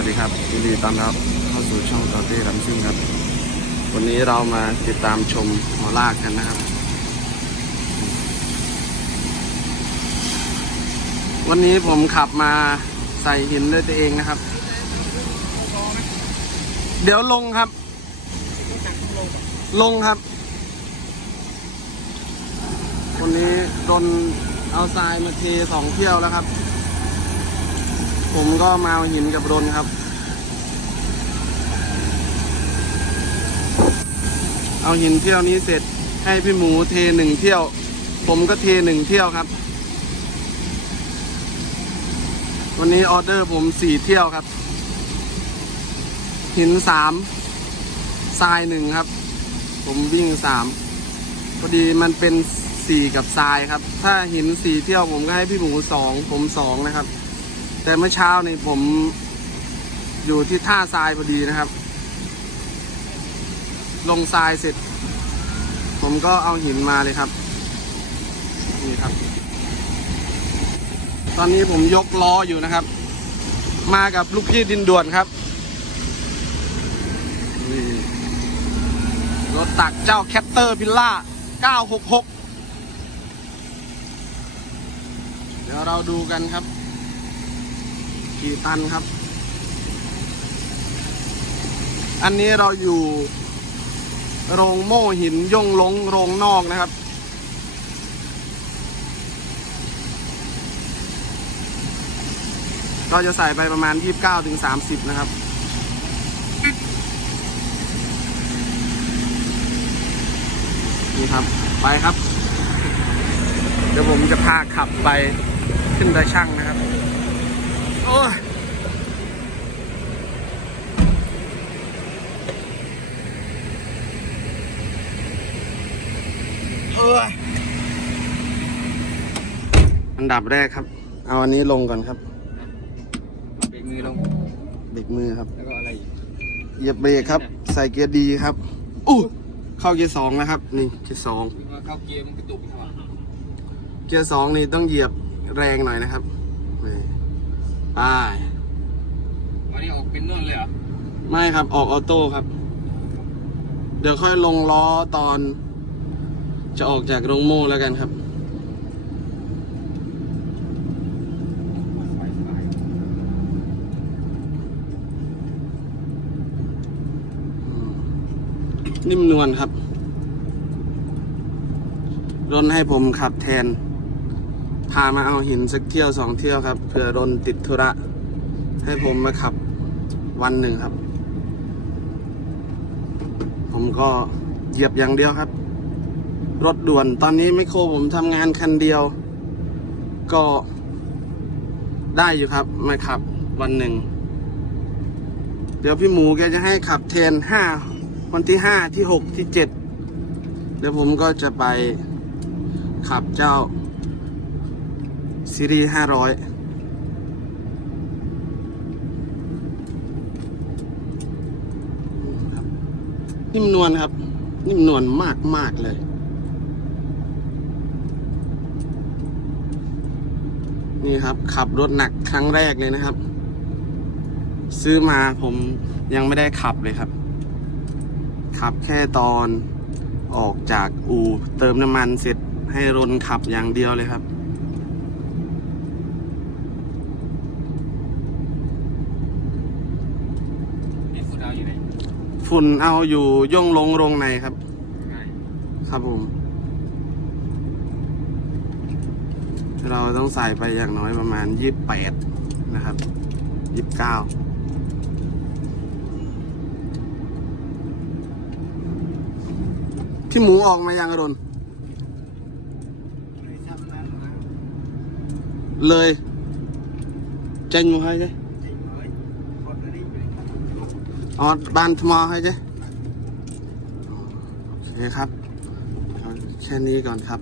วัสดีครับยินดีต้อนรับเข้าสู่ช่องตอเต้ลำซิ่งครับ วันนี้เรามาติดตามชมหอลากกันนะครับ วันนี้ผมขับมาใส่หินด้วยตัวเองนะครับ เดี๋ยวลงครับ ลงครับ วันนี้โดนเอาทรายมาเทสองเที่ยวแล้วครับ ผมก็มาเอาหินกับรนครับ เอาหินเที่ยวนี้เสร็จให้พี่หมูเทหนึ่งเที่ยว ผมก็เทหนึ่งเที่ยวครับ วันนี้ออเดอร์ผมสี่เที่ยวครับ หินสามทรายหนึ่งครับ ผมวิ่งสามพอดีมันเป็นสี่กับทรายครับ ถ้าหินสี่เที่ยวผมก็ให้พี่หมูสองผมสองนะครับ แต่เมื่อเช้านี่ผมอยู่ที่ท่าทรายพอดีนะครับ ลงทรายเสร็จ ผมก็เอาหินมาเลยครับ นี่ครับ ตอนนี้ผมยกล้ออยู่นะครับ มากับลูกพี่ดินด่วนครับนี่รถตักเจ้าแคตเตอร์พิลล่า 966 เดี๋ยวเราดูกันครับ กี่ตันครับ อันนี้เราอยู่โรงโม่หินย่งลงโรงนอกนะครับก็จะใส่ไปประมาณ 29ถึง30นะครับนี่ครับ ไปครับ เดี๋ยวผมจะพาขับไปขึ้นตาช่างนะครับ โอ้ยเอ้ยอันดับแรกครับ เอาอันนี้ลงก่อนครับ เบรกมือลง เบรกมือครับ แล้วก็อะไรอีกเหยียบเบรกครับ ใส่เกียร์ดีครับอู้เข้าเกียร์สองนะครับ นี่เกียร์สองว่าเข้าเกียร์มันกระตุกอีกว่าเกียร์สองนี่ต้องเหยียบแรงหน่อยนะครับนี่ ไปวันนี้ออกเป็นนวลเลยเหรอ ไม่ครับ ออกออโต้ครับ เดี๋ยวค่อยลงล้อตอน จะออกจากโรงโม่แล้วกันครับ นิ่มนวลครับรนให้ผมขับแทน พามาเอาหินสักเที่ยวสองเที่ยวครับเผื่อรนติดธุระ ให้ผมมาขับวันหนึ่งครับ ผมก็เหยียบอย่างเดียวครับ รถด่วนตอนนี้ไมโครผมทำงานคันเดียว ก็ได้อยู่ครับ มาขับวันหนึ่ง เดี๋ยวพี่หมูแกจะให้ขับเทนห้าวันที่ห้าที่หกที่เจ็ดเดี๋ยวผมก็จะไปขับเจ้า ซีรีส์ห้าร้อยนิ่มนวลครับ นิ่มนวลมากมากๆเลย นี่ครับ ขับรถหนักครั้งแรกเลยนะครับ ซื้อมาผมยังไม่ได้ขับเลยครับ ขับแค่ตอนออกจากอู่เติมน้ำมันเสร็จให้รนขับอย่างเดียวเลยครับ นี่ฟูดาวอยู่ไหน ฝุ่นเอาอยู่ย่งลงโรงในครับง่ายครับผม เราต้องใส่ไปอย่างน้อยประมาณยี่สิบแปดนะครับยี่สิบเก้าที่หมูออกมายังกระโดนเลยใจหมูให้ใช่ อ๋อบ้านทมอให้ใช่โอเคครับ แค่นี้ก่อนครับ